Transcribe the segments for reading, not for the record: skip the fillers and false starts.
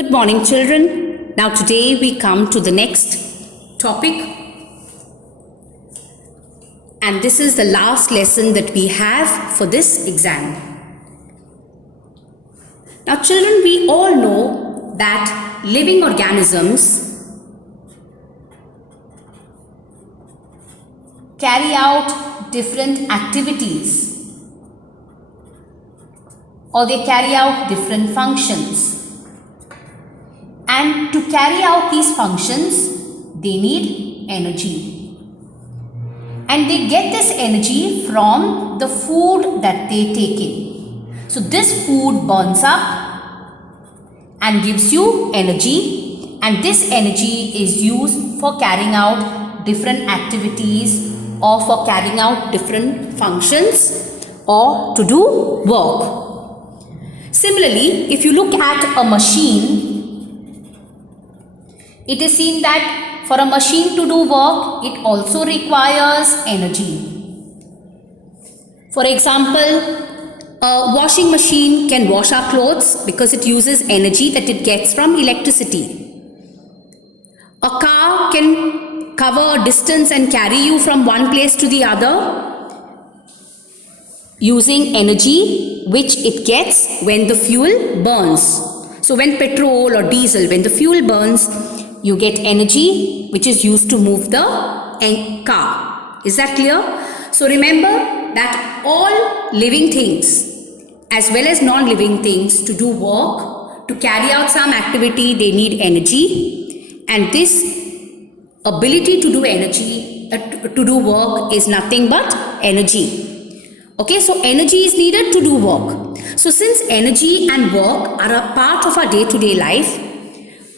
Good morning, children. Now today we come to the next topic, and this is the last lesson that we have for this exam. Now children, we all know that living organisms carry out different activities, or they carry out different functions. And to carry out these functions, they need energy. And they get this energy from the food that they take in. So this food burns up and gives you energy, and this energy is used for carrying out different activities or for carrying out different functions or to do work. Similarly, if you look at a machine, it is seen that for a machine to do work, it also requires energy. For example, a washing machine can wash our clothes because it uses energy that it gets from electricity. A car can cover a distance and carry you from one place to the other using energy which it gets when the fuel burns. So when petrol or diesel, when the fuel burns, you get energy which is used to move the car. Is that clear? So remember that all living things as well as non-living things, to do work, to carry out some activity, they need energy, and this ability to do energy, to do work is nothing but energy. Okay, so energy is needed to do work. So since energy and work are a part of our day-to-day life,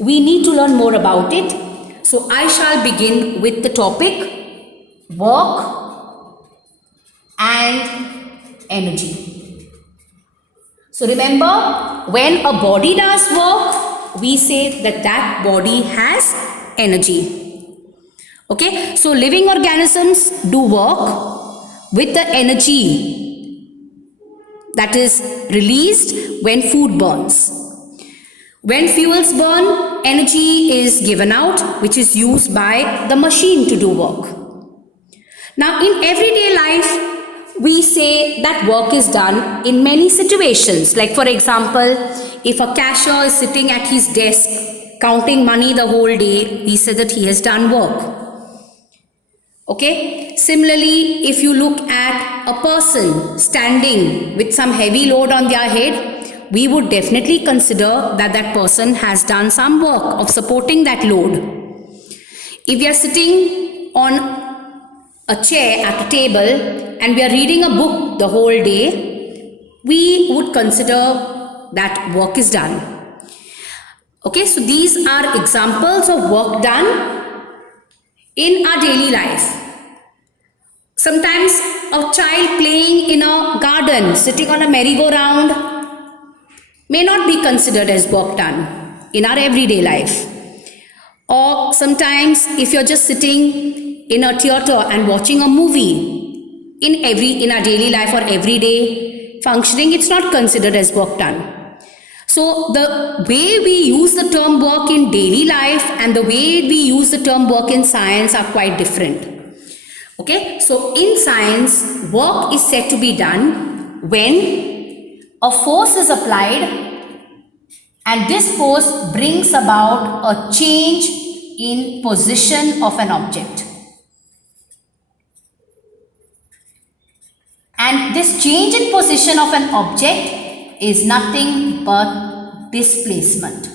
we need to learn more about it. So I shall begin with the topic work and energy. So remember, when a body does work, we say that that body has energy. Okay, so living organisms do work with the energy that is released when food burns. When fuels burn, energy is given out, which is used by the machine to do work. Now, in everyday life, we say that work is done in many situations. Like for example, if a cashier is sitting at his desk counting money the whole day, we say that he has done work. Okay. Similarly, if you look at a person standing with some heavy load on their head, we would definitely consider that that person has done some work of supporting that load. If we are sitting on a chair at a table and we are reading a book the whole day, we would consider that work is done. Okay, so these are examples of work done in our daily life. Sometimes a child playing in a garden, sitting on a merry-go-round, may not be considered as work done in our everyday life. Or sometimes if you're just sitting in a theater and watching a movie in our daily life or everyday functioning, it's not considered as work done. So the way we use the term work in daily life and the way we use the term work in science are quite different. Okay, so in science, work is said to be done when a force is applied and this force brings about a change in position of an object. And this change in position of an object is nothing but displacement.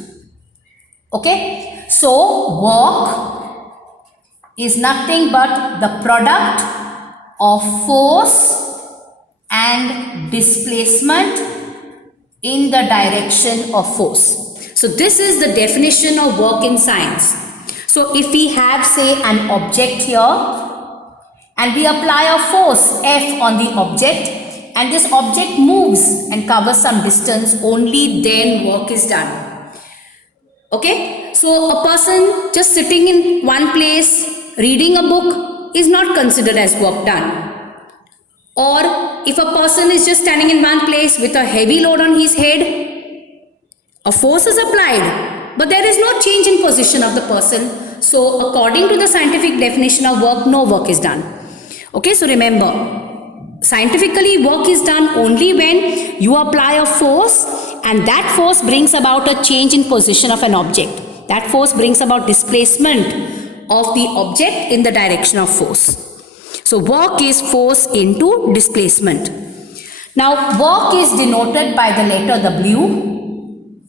Okay, so work is nothing but the product of force and displacement in the direction of force. So this is the definition of work in science. So if we have, say, an object here and we apply a force F on the object and this object moves and covers some distance, only then work is done. Okay, so a person just sitting in one place reading a book is not considered as work done. Or if a person is just standing in one place with a heavy load on his head, a force is applied but there is no change in position of the person. So according to the scientific definition of work, no work is done. Okay, so remember, scientifically work is done only when you apply a force, and that force brings about a change in position of an object. That force brings about displacement of the object in the direction of force. So work is force into displacement. Now work is denoted by the letter W,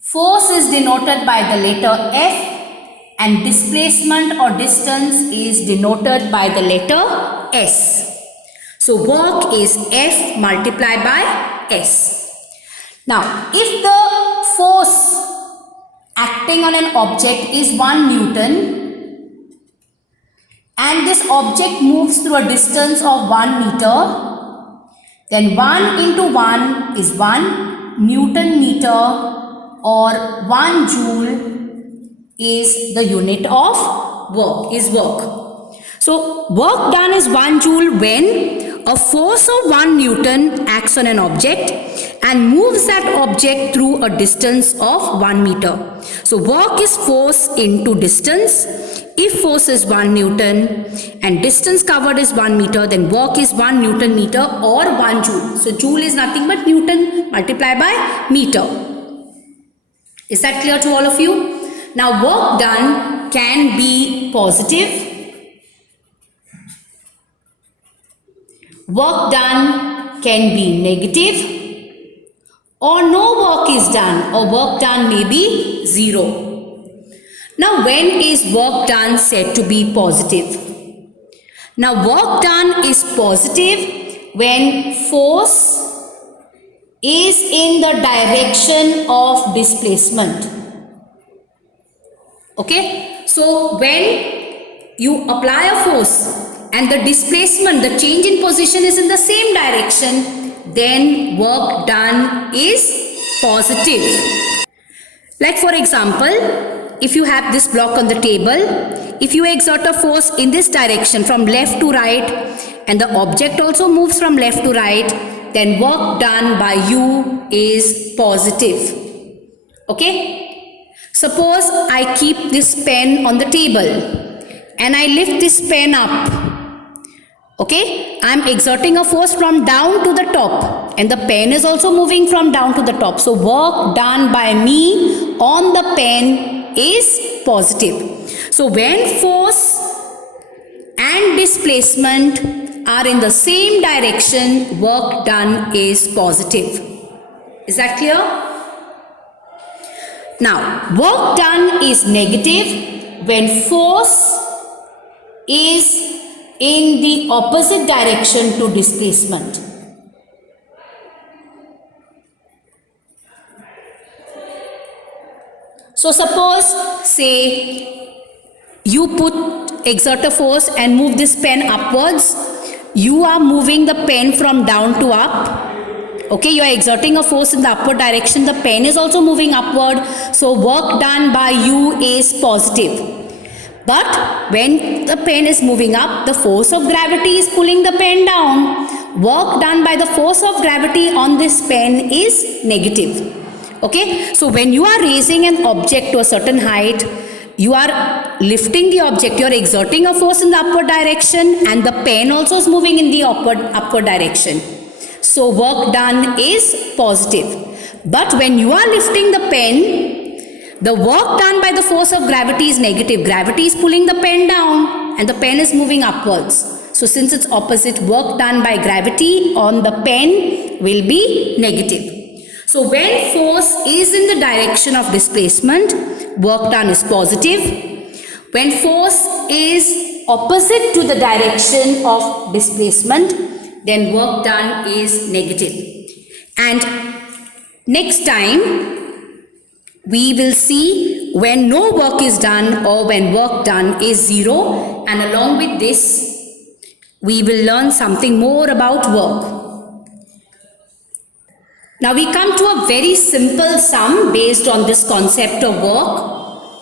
force is denoted by the letter F, and displacement or distance is denoted by the letter S. So work is F multiplied by S. Now if the force acting on an object is 1 Newton and this object moves through a distance of 1 meter, then 1 into 1 is 1 Newton meter, or 1 joule is the unit of work, is work. So work done is 1 joule when a force of 1 Newton acts on an object and moves that object through a distance of 1 meter. So work is force into distance. If force is 1 Newton and distance covered is 1 meter, then work is 1 Newton meter or 1 joule. So joule is nothing but Newton multiplied by meter. Is that clear to all of you? Now work done can be positive. Work done can be negative, or no work is done, or work done may be 0. Now when is work done said to be positive? Now work done is positive when force is in the direction of displacement. Okay, so when you apply a force and the displacement, the change in position is in the same direction, then work done is positive. Like for example, if you have this block on the table, if you exert a force in this direction from left to right and the object also moves from left to right, then work done by you is positive. Okay? Suppose I keep this pen on the table and I lift this pen up. Okay, I am exerting a force from down to the top and the pen is also moving from down to the top. So work done by me on the pen is positive. So when force and displacement are in the same direction, work done is positive. Is that clear? Now, work done is negative when force is in the opposite direction to displacement. So suppose, say, you exert a force and move this pen upwards. You are moving the pen from down to up. Okay, you are exerting a force in the upward direction. The pen is also moving upward. So work done by you is positive. But when the pen is moving up, the force of gravity is pulling the pen down. Work done by the force of gravity on this pen is negative. Okay, so when you are raising an object to a certain height, you are lifting the object, you are exerting a force in the upward direction and the pen also is moving in the upward direction. So work done is positive. But when you are lifting the pen, the work done by the force of gravity is negative. Gravity is pulling the pen down and the pen is moving upwards. So since it's opposite, work done by gravity on the pen will be negative. So when force is in the direction of displacement, work done is positive. When force is opposite to the direction of displacement, then work done is negative. And next time, we will see when no work is done or when work done is 0, and along with this we will learn something more about work. Now we come to a very simple sum based on this concept of work.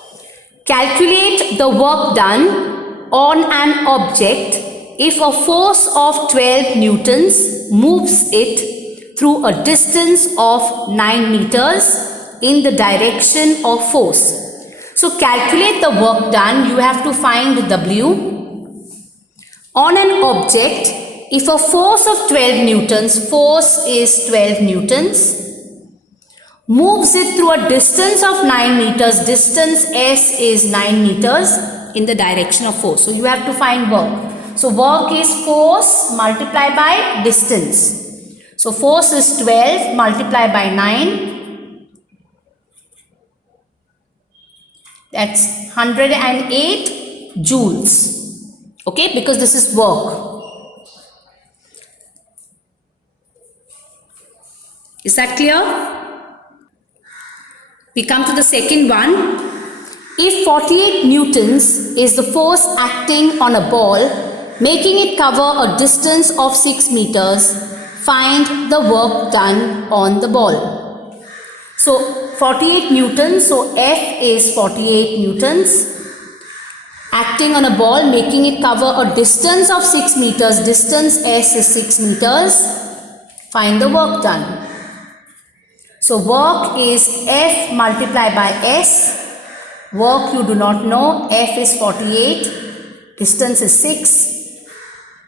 Calculate the work done on an object if a force of 12 newtons moves it through a distance of 9 meters in the direction of force. So calculate the work done. You have to find W. On an object, if a force of 12 newtons, force is 12 newtons, moves it through a distance of 9 meters, distance S is 9 meters in the direction of force. So you have to find work. So work is force multiplied by distance. So force is 12 multiplied by 9. That's 108 joules. Okay, because this is work. Is that clear? We come to the second one. If 48 newtons is the force acting on a ball, making it cover a distance of 6 meters, find the work done on the ball. So 48 newtons, so F is 48 newtons. Acting on a ball, making it cover a distance of 6 meters, distance S is 6 meters. Find the work done. So work is F multiplied by S. Work you do not know. F is 48. Distance is 6.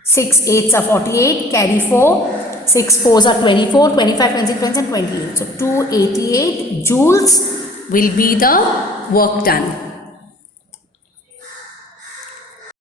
6 8s are 48. Carry 4. 6 4s are 24. 25, 26, and 28. So 288 joules will be the work done.